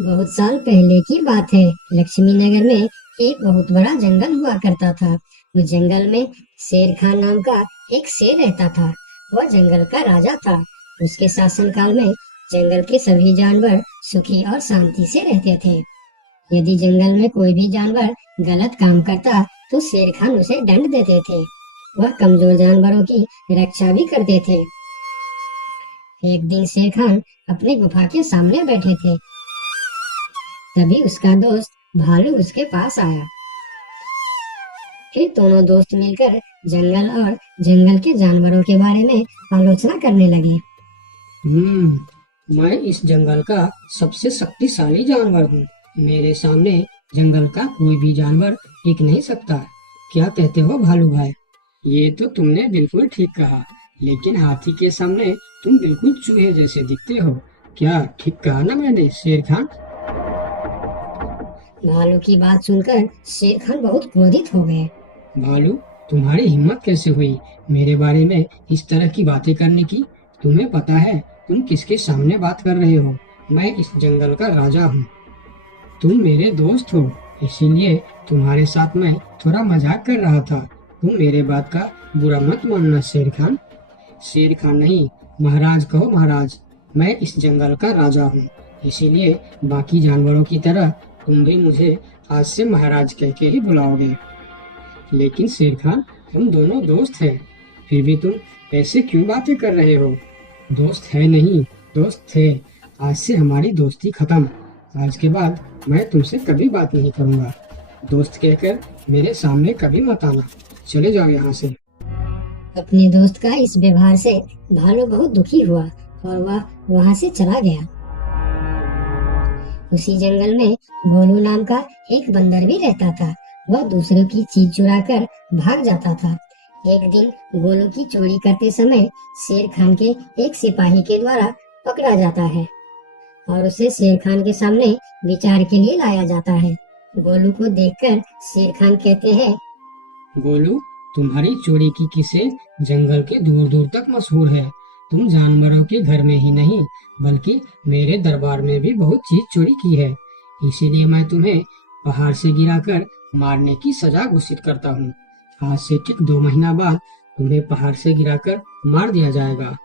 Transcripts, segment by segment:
बहुत साल पहले की बात है। लक्ष्मी नगर में एक बहुत बड़ा जंगल हुआ करता था। उस जंगल में शेर खान नाम का एक शेर रहता था। वह जंगल का राजा था। उसके शासन काल में जंगल के सभी जानवर सुखी और शांति से रहते थे। यदि जंगल में कोई भी जानवर गलत काम करता तो शेर खान उसे दंड देते थे। वह कमजोर जानवरों की रक्षा भी करते थे। एक दिन शेर खान अपनी गुफा के सामने बैठे थे। तभी उसका दोस्त भालू उसके पास आया। फिर दोनों दोस्त मिलकर जंगल और जंगल के जानवरों के बारे में आलोचना करने लगे। मैं इस जंगल का सबसे शक्तिशाली जानवर हूँ। मेरे सामने जंगल का कोई भी जानवर टिक नहीं सकता। क्या कहते हो भालू भाई? ये तो तुमने बिल्कुल ठीक कहा, लेकिन हाथी के सामने तुम बिल्कुल चूहे जैसे दिखते हो। क्या ठीक कहा ना मैंने, शेर खान? भालू की बात सुनकर शेर खान बहुत क्रोधित हो गए। भालू, तुम्हारी हिम्मत कैसे हुई मेरे बारे में इस तरह की बातें करने की? तुम्हें पता है तुम किसके सामने बात कर रहे हो? मैं इस जंगल का राजा हूँ। तुम मेरे दोस्त हो, इसीलिए तुम्हारे साथ मैं थोड़ा मजाक कर रहा था। तुम मेरे बात का बुरा मत मानना शेर खान। शेर खान नहीं, महाराज कहो महाराज। मैं इस जंगल का राजा हूँ, इसीलिए बाकी जानवरों की तरह तुम भी मुझे आज से महाराज कह के ही बुलाओगे। लेकिन शेर खान, हम दोनों दोस्त हैं, फिर भी तुम ऐसे क्यों बातें कर रहे हो? दोस्त है नहीं, दोस्त थे। आज से हमारी दोस्ती खत्म। आज के बाद मैं तुमसे कभी बात नहीं करूंगा। दोस्त कहकर मेरे सामने कभी मत आना। चले जाओ यहाँ से। अपने दोस्त का इस व्यवहार से भालू बहुत दुखी हुआ और वह वहां से चला गया। उसी जंगल में गोलू नाम का एक बंदर भी रहता था। वह दूसरों की चीज चुरा कर भाग जाता था। एक दिन गोलू की चोरी करते समय शेर खान के एक सिपाही के द्वारा पकड़ा जाता है और उसे शेर खान के सामने विचार के लिए लाया जाता है। गोलू को देखकर शेर खान कहते हैं, गोलू, तुम्हारी चोरी की किस्से जंगल के दूर दूर तक मशहूर है। तुम जानवरों के घर में ही नहीं, बल्कि मेरे दरबार में भी बहुत चीज चोरी की है। इसीलिए मैं तुम्हें पहाड़ से गिराकर मारने की सजा घोषित करता हूँ। आज से ठीक 2 महीना बाद तुम्हें पहाड़ से गिराकर मार दिया जाएगा।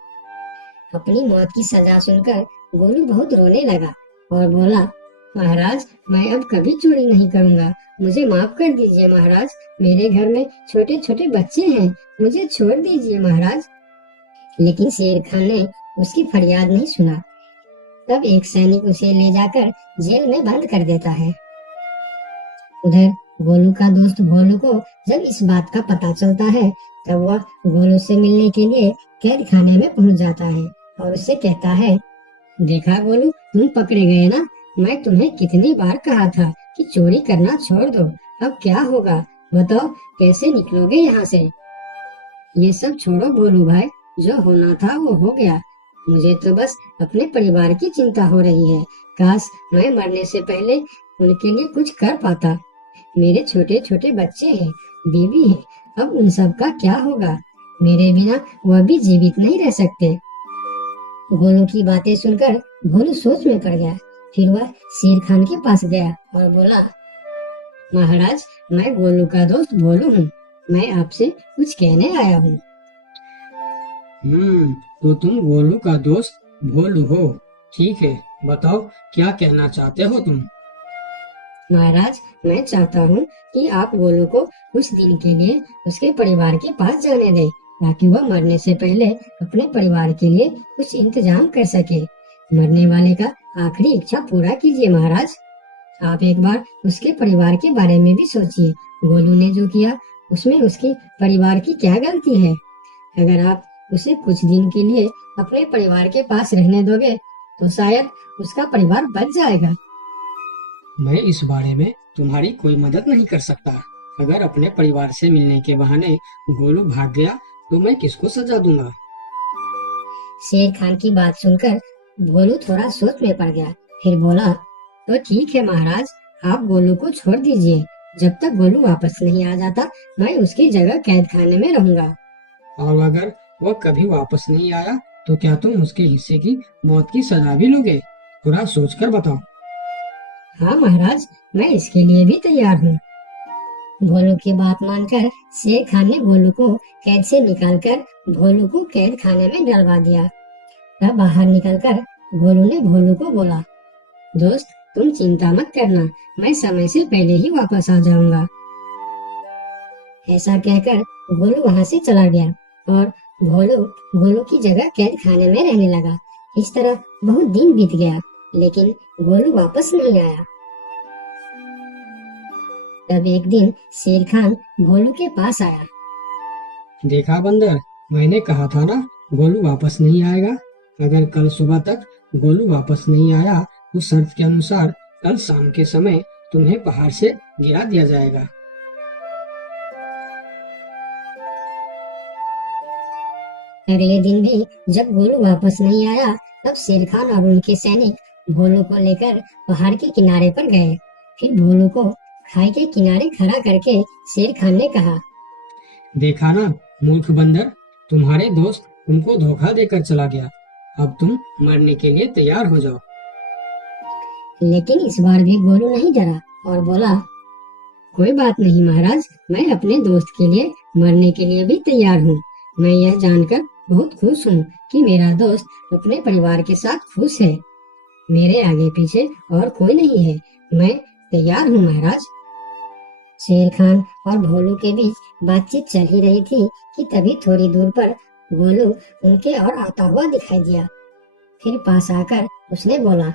अपनी मौत की सजा सुनकर गोलू बहुत रोने लगा और बोला, महाराज, मैं अब कभी चोरी नहीं करूंगा। मुझे माफ कर दीजिए महाराज। मेरे घर में छोटे छोटे बच्चे हैं, मुझे छोड़ दीजिए महाराज। लेकिन शेर खान ने उसकी फरियाद नहीं सुना। तब एक सैनिक उसे ले जाकर जेल में बंद कर देता है। उधर गोलू का दोस्त भोलू को जब इस बात का पता चलता है, तब वह गोलू से मिलने के लिए कैद खाने में पहुंच जाता है और उससे कहता है, देखा गोलू, तुम पकड़े गए ना। मैं तुम्हें कितनी बार कहा था कि चोरी करना छोड़ दो। अब क्या होगा बताओ, कैसे निकलोगे यहाँ से? ये सब छोड़ो भोलू भाई, जो होना था वो हो गया। मुझे तो बस अपने परिवार की चिंता हो रही है। काश मैं मरने से पहले उनके लिए कुछ कर पाता। मेरे छोटे छोटे बच्चे हैं, बीवी है, अब उन सब का क्या होगा? मेरे बिना वह भी जीवित नहीं रह सकते। गोलू की बातें सुनकर भोलू सोच में पड़ गया। फिर वह शेर खान के पास गया और बोला, महाराज, मैं गोलू का दोस्त भोलू हूँ। मैं आपसे कुछ कहने आया हूँ। तो तुम गोलू का दोस्त भोलू हो? ठीक है, बताओ क्या कहना चाहते हो तुम? महाराज, मैं चाहता हूँ कि आप गोलू को कुछ दिन के लिए उसके परिवार के पास जाने दें, ताकि वह मरने से पहले अपने परिवार के लिए कुछ इंतजाम कर सके। मरने वाले का आखिरी इच्छा पूरा कीजिए महाराज। आप एक बार उसके परिवार के बारे में भी सोचिए। गोलू ने जो किया उसमें उसके परिवार की क्या गलती है? अगर आप उसे कुछ दिन के लिए अपने परिवार के पास रहने दोगे तो शायद उसका परिवार बच जाएगा। मैं इस बारे में तुम्हारी कोई मदद नहीं कर सकता। अगर अपने परिवार से मिलने के बहाने गोलू भाग गया तो मैं किसको सजा दूंगा? शेर खान की बात सुनकर भोलू थोड़ा सोच में पड़ गया। फिर बोला, तो ठीक है महाराज, आप गोलू को छोड़ दीजिए। जब तक गोलू वापस नहीं आ जाता मैं उसकी जगह कैद खाने में रहूंगा। और अगर वह कभी वापस नहीं आया तो क्या तुम उसके हिस्से की मौत की सजा भी लोगे? थोड़ा सोचकर बताओ। हाँ महाराज, मैं इसके लिए भी तैयार हूँ। भोलू की बात मानकर शेर खान ने भोलू को कैद से निकालकर भोलू को कैद खाने में डलवा दिया। तब बाहर निकलकर भोलू ने भोलू को बोला, दोस्त तुम चिंता मत करना, मैं समय से पहले ही वापस आ जाऊंगा। ऐसा कहकर भोलू वहां से चला गया और भोलू भोलू की जगह कैद खाने में रहने लगा। इस तरह बहुत दिन बीत गया, लेकिन भोलू वापस नहीं आया। तब एक दिन शेर खान भोलू के पास आया। देखा बंदर, मैंने कहा था ना गोलू वापस नहीं आएगा। अगर कल सुबह तक गोलू वापस नहीं आया तो शर्त के अनुसार कल शाम के समय तुम्हें पहाड़ से गिरा दिया जाएगा। अगले दिन भी जब भोलू वापस नहीं आया, तब शेर खान और उनके सैनिक भोलू को लेकर पहाड़ के किनारे पर गए। फिर भोलू को खाई के किनारे खड़ा करके शेर खान ने कहा, देखा ना मूर्ख बंदर, तुम्हारे दोस्त तुमको धोखा देकर चला गया। अब तुम मरने के लिए तैयार हो जाओ। लेकिन इस बार भी भोलू नहीं डरा और बोला, कोई बात नहीं महाराज, मैं अपने दोस्त के लिए मरने के लिए भी तैयार हूँ। मैं यह जानकर बहुत खुश हूँ कि मेरा दोस्त अपने परिवार के साथ खुश है। मेरे आगे पीछे और कोई नहीं है, मैं तैयार हूँ महाराज। शेर खान और भोलू के बीच बातचीत चल ही रही थी कि तभी थोड़ी दूर पर भोलू उनके और आता हुआ दिखाई दिया। फिर पास आकर उसने बोला,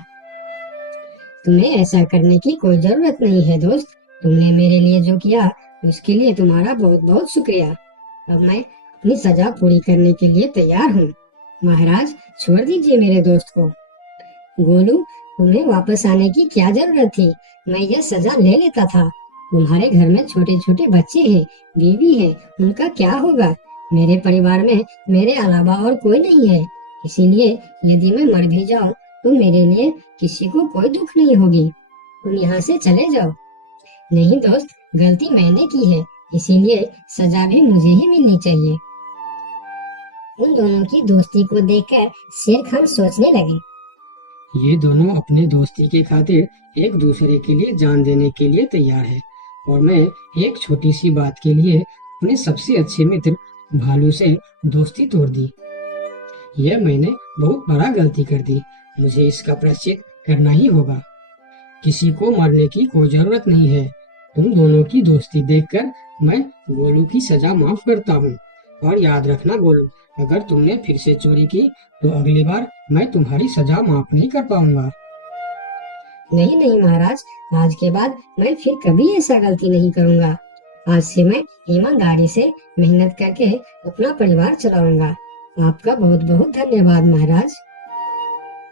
तुम्हें ऐसा करने की कोई जरूरत नहीं है दोस्त। तुमने मेरे लिए जो किया उसके लिए तुम्हारा बहुत बहुत शुक्रिया। अब मैं अपनी सजा पूरी करने के लिए तैयार हूँ। महाराज छोड़ दीजिए मेरे दोस्त को। गोलू, तुम्हें वापस आने की क्या जरूरत थी? मैं यह सजा ले लेता था। तुम्हारे घर में छोटे छोटे बच्चे हैं, बीवी है, उनका क्या होगा? मेरे परिवार में मेरे अलावा और कोई नहीं है, इसीलिए यदि मैं मर भी जाऊं तो मेरे लिए किसी को कोई दुख नहीं होगी। तुम यहाँ से चले जाओ। नहीं दोस्त, गलती मैंने की है, इसीलिए सजा भी मुझे ही मिलनी चाहिए। उन दोनों की दोस्ती को देखकर शेर खान सोचने लगे, ये दोनों अपने दोस्ती के खातिर एक दूसरे के लिए जान देने के लिए तैयार है, और मैं एक छोटी सी बात के लिए अपने सबसे अच्छे मित्र भालू से दोस्ती तोड़ दी। यह मैंने बहुत बड़ा गलती कर दी। मुझे इसका प्रायश्चित करना ही होगा। किसी को मरने की कोई जरूरत नहीं है। तुम दोनों की दोस्ती देखकर मैं गोलू की सजा माफ करता हूँ। और याद रखना गोलू, अगर तुमने फिर से चोरी की तो अगली बार मैं तुम्हारी सजा माफ नहीं कर पाऊंगा। नहीं नहीं महाराज, आज के बाद मैं फिर कभी ऐसा गलती नहीं करूंगा। आज से मैं ईमानदारी से मेहनत करके अपना परिवार चलाऊंगा। आपका बहुत बहुत धन्यवाद महाराज।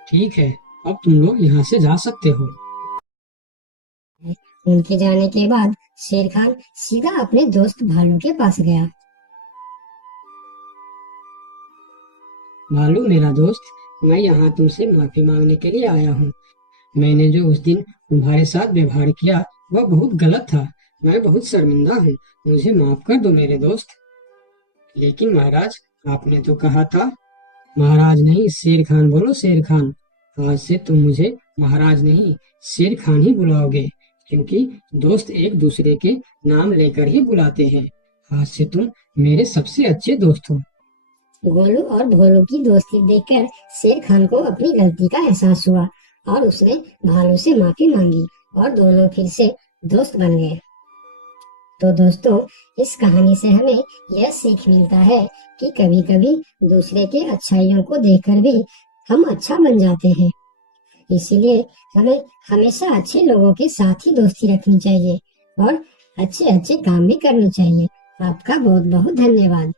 ठीक है, अब तुम लोग यहाँ से जा सकते हो। उनके जाने के बाद शेर खान सीधा अपने दोस्त भालू के पास गया। भालू मेरा दोस्त, मैं यहाँ तुमसे माफी मांगने के लिए आया हूँ। मैंने जो उस दिन तुम्हारे साथ व्यवहार किया वह बहुत गलत था। मैं बहुत शर्मिंदा हूँ, मुझे माफ कर दो मेरे दोस्त। लेकिन महाराज, आपने तो कहा था। महाराज नहीं, शेर खान बोलो, शेर खान। आज से तुम मुझे महाराज नहीं, शेर खान ही बुलाओगे, क्योंकि दोस्त एक दूसरे के नाम लेकर ही बुलाते हैं। आज से तुम मेरे सबसे अच्छे दोस्त हो। गोलू और भोलू की दोस्ती देखकर शेर खान को अपनी गलती का एहसास हुआ और उसने भालू से माफी मांगी और दोनों फिर से दोस्त बन गए। तो दोस्तों, इस कहानी से हमें यह सीख मिलता है कि कभी कभी दूसरे के अच्छाइयों को देखकर भी हम अच्छा बन जाते हैं। इसीलिए हमें हमेशा अच्छे लोगों के साथ ही दोस्ती रखनी चाहिए और अच्छे अच्छे काम भी करने चाहिए। आपका बहुत बहुत धन्यवाद।